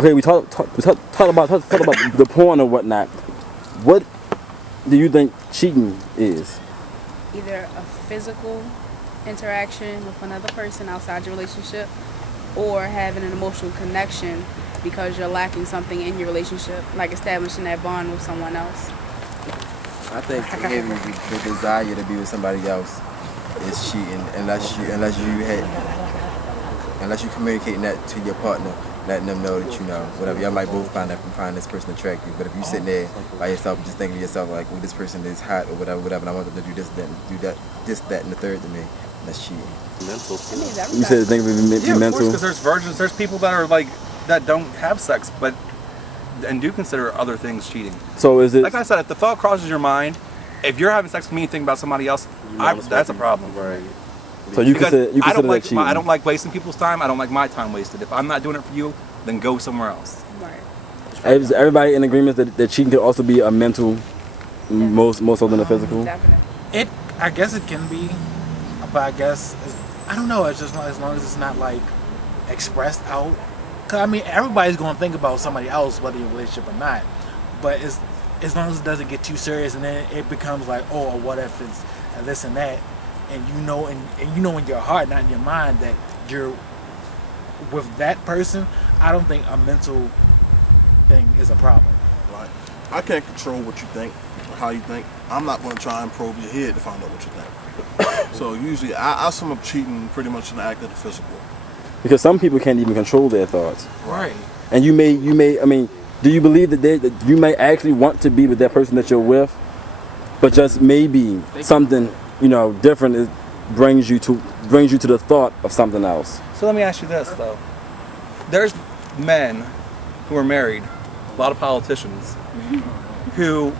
okay, we talk about the porn or whatnot. What do you think cheating is? Either a physical interaction with another person outside your relationship, or having an emotional connection because you're lacking something in your relationship, like establishing that bond with someone else. I think having the desire to be with somebody else is cheating unless you communicating that to your partner, letting them know that whatever, y'all might both find this person attractive. But if you sitting there by yourself just thinking to yourself like, well, this person is hot or whatever, and I want them to do this, that, and the third to me, that's cheating. Mental too. You said think it be mental. Because there's virgins, there's people that are like that don't have sex, and do consider other things cheating. So is it like I said, if the thought crosses your mind, if you're having sex with me and thinking about somebody else, that's a problem. Right. So you consider that cheating? I don't like wasting people's time. I don't like my time wasted. If I'm not doing it for you, then go somewhere else. Right. Is everybody in agreement that cheating can also be a mental, more so than a physical? Definitely. I guess it can be, but I guess I don't know. It's just as long as it's not like expressed out. Cause I mean, everybody's gonna think about somebody else, whether you're in a relationship or not. But as long as it doesn't get too serious, and then it becomes like, oh, what if it's this and that, and you know in your heart, not in your mind, that you're with that person. I don't think a mental thing is a problem. Right. I can't control what you think or how you think. I'm not going to try and probe your head to find out what you think. So usually I sum up cheating pretty much in the act of the physical. Because some people can't even control their thoughts. Right. And you may. I mean, do you believe that you may actually want to be with that person that you're with, but just maybe something different brings you to the thought of something else? So let me ask you this though: there's men who are married, a lot of politicians, who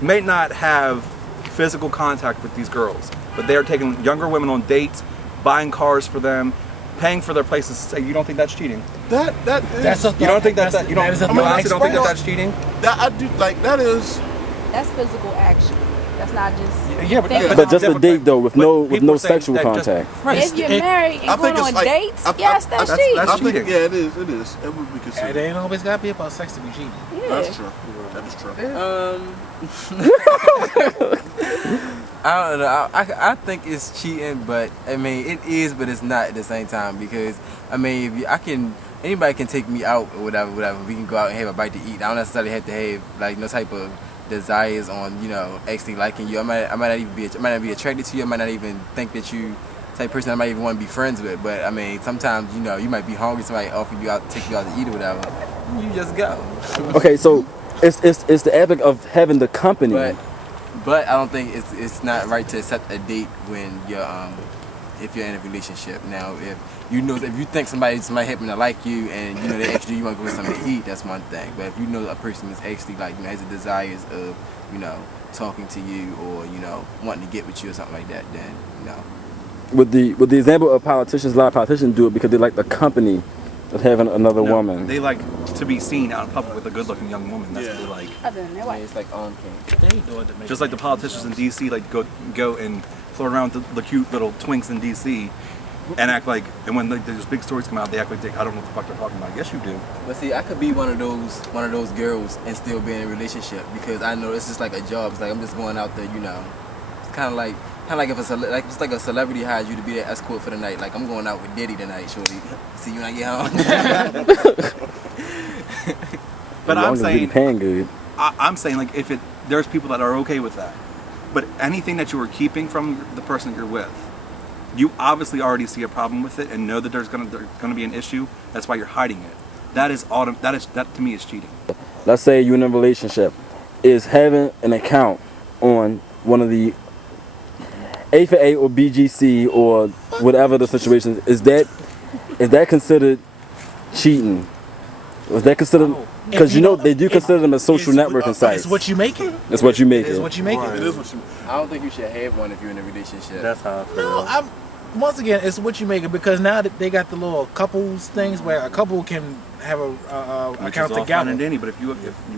may not have physical contact with these girls, but they are taking younger women on dates, buying cars for them, paying for their places to stay. You don't think that's cheating? That is. You don't think that's you honestly don't think that's cheating? That I do like. That is. That's physical action. That's not just. Yeah, but just a date though, with no sexual contact. Right. If you're married and going on dates, yes, that's that's cheating. that's cheating. Yeah, it is. It is. It would be considered. It ain't always gotta be about sex to be cheating. Yeah. That's true. That is true. I don't know. I think it's cheating, but I mean it is, but it's not at the same time, because I mean anybody can take me out or whatever. We can go out and have a bite to eat. I don't necessarily have to have like no type of desires on actually liking you. I might not be attracted to you. I might not even think that you type of person I might even want to be friends with. But I mean sometimes you might be hungry. Somebody offer you out, take you out to eat or whatever. You just go. Okay, so it's the aspect of having the company. But I don't think it's not right to accept a date when you're if you're in a relationship. Now if you think somebody happen to like you and they actually you want to go get something to eat, that's one thing. But if you know a person is actually like has the desires of talking to you or wanting to get with you or something like that, then With the example of politicians, a lot of politicians do it because they like the company of having another woman. They like to be seen out in public with a good-looking young woman. That's what they like. Other than their wife. it's like on camera. They do it to make Just like the politicians in D.C. like go and float around the cute little twinks in D.C. and act like, and when there's big stories come out, they act like I don't know what the fuck they're talking about. Yes, you do. But see, I could be one of those girls and still be in a relationship because I know it's just like a job. It's like I'm just going out there, It's kind of like if it's like a celebrity hires you to be their escort for the night. Like I'm going out with Diddy tonight, shorty. See you when I get home. But I'm saying, paying good. I'm saying like there's people that are okay with that. But anything that you are keeping from the person that you're with, you obviously already see a problem with it and know that there's gonna be an issue. That's why you're hiding it. That to me is cheating. Let's say you're in a relationship. Is having an account on one of the A4A or BGC or whatever the situation is that considered cheating? Was that considered? Because they do consider them as social networking sites. It's what you make it. It's what you make it. It's what you make it. It is what you. I don't think you should have one if you're in a relationship. That's how I feel. No, once again, it's what you make it, because now that they got the little couples things where a couple can have a Which account is all together. fine and dandy, but if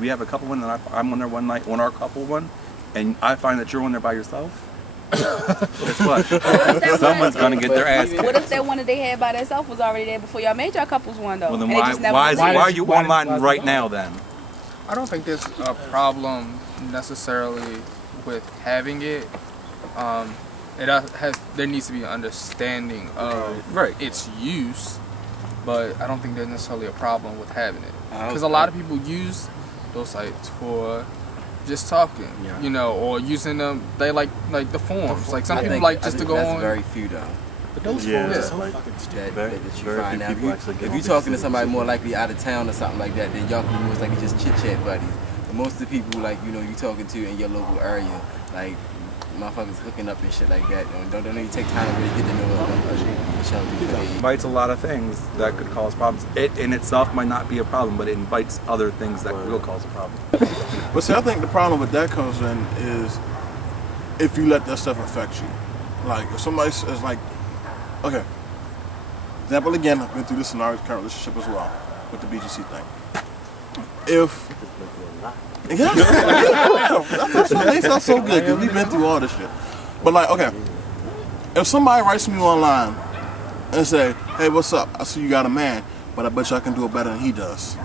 we have a couple one and I'm on there one night on our couple one, and I find that you're on there by yourself, Guess what? That Someone's one- gonna get their ass What kicked. if that one that they had by themselves was already there before y'all made y'all couples one though? Well, then and it why just never why was why there? are you why online did- right now then? I don't think there's a problem necessarily with having it. There needs to be an understanding of Right. its use, but I don't think there's necessarily a problem with having it. I Because a lot of people use those sites for just talking, Yeah. you know, or using them. They like the forums. Like some I people think- like I just to think go that's on. very few though. But those Yeah. phones are Yeah. so fucking stupid. That you Very find few out. people actually get If on you're these talking to things. somebody more likely out of town or something like that, then y'all can most likely just chit chat buddies. But most of the people like you talking to in your local area, like motherfuckers hooking up and shit like that. Don't even take time to really get to know each other. Invites a lot of things that could cause problems. It in itself might not be a problem, but it invites other things that will cause a problem. But see, I think the problem with that comes in is if you let that stuff affect you. Like, if somebody is like, okay, example again, I've been through this in our current relationship as well with the BGC thing. If yeah, that's not so good because we've been through all this shit. But like, okay, if somebody writes me online and say, "Hey, what's up? I see you got a man, but I bet you I can do it better than he does."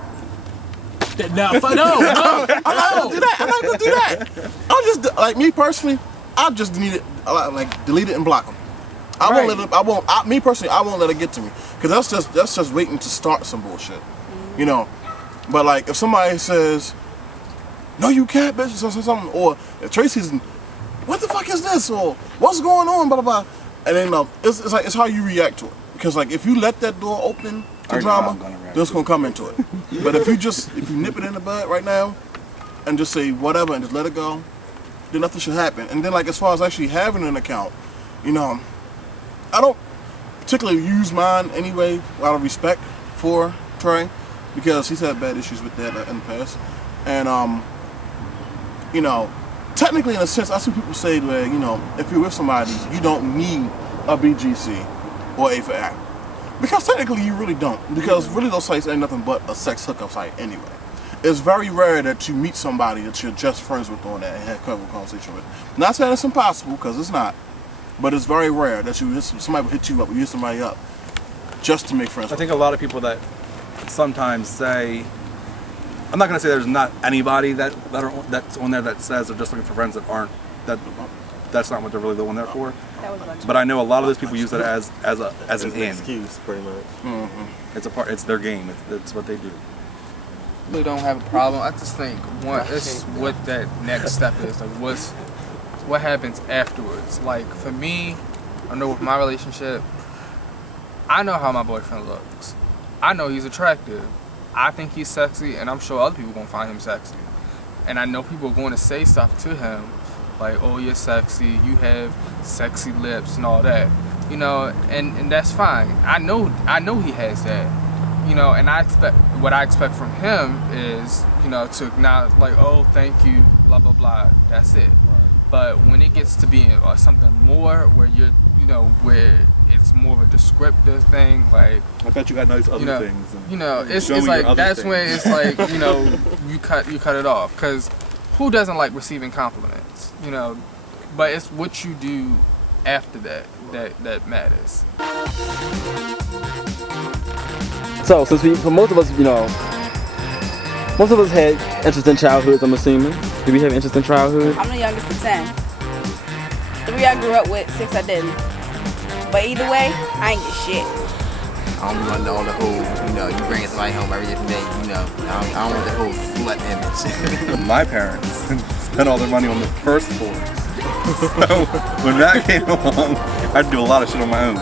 No, no, I'm not gonna do that. I'm not gonna do that. I'm just like me personally. I just delete it, like delete it and block them. I won't let it. I won't. Me personally, I won't let it get to me because that's just waiting to start some bullshit, you know. But like if somebody says, "No, you can't, bitch," or something, or if Tracy's, "What the fuck is this?" or "What's going on?" blah blah blah, and then it's like it's how you react to it. Because like if you let that door open to drama, then it's gonna come into it. But if you nip it in the bud right now, and just say whatever and just let it go, then nothing should happen. And then like as far as actually having an account, you know, I don't particularly use mine anyway out of respect for Trey because he's had bad issues with that in the past. And you know, technically in a sense I see people say that, you know, if you're with somebody you don't need a BGC or A for A. Because technically you really don't. Because really those sites ain't nothing but a sex hookup site anyway. It's very rare that you meet somebody that you're just friends with on that and have a conversation with. Not saying it's impossible, because it's not. But it's very rare that somebody will hit you up or you hit somebody up just to make friends I with. think a lot of people that sometimes say, I'm not gonna say there's not anybody that's on there that says they're just looking for friends that aren't that's not what they're really on there for. That was a bunch But I know a lot of those people use it as an in. excuse, pretty much. It's their game. It's what they do. Really don't have a problem. I just think it's what that next step is. Like what happens afterwards. Like for me, I know with my relationship, I know how my boyfriend looks. I know he's attractive. I think he's sexy, and I'm sure other people gonna find him sexy. And I know people are going to say stuff to him, like, "Oh, you're sexy. You have sexy lips and all that." You know, and that's fine. I know he has that. You know, and what I expect from him is, you know, to acknowledge, like, "Oh, thank you, blah blah blah." That's it. But when it gets to being something more, where where it's more of a descriptive thing, like, I bet you got nice other you know, things. And you know, it's show me your like other that's things. when it's like, you know, you cut it off, because who doesn't like receiving compliments, you know? But it's what you do after that matters. So, for most of us, you know, most of us had interesting childhoods, I'm assuming. Did we have interesting childhood? I'm the youngest of 10. 3 I grew up with, 6 I didn't. But either way, I ain't get shit. I don't want all the whole, you know, you bring somebody home every different day, you know. I don't want the whole slut image. My parents spent all their money on the first floor. So when that came along, I had to do a lot of shit on my own.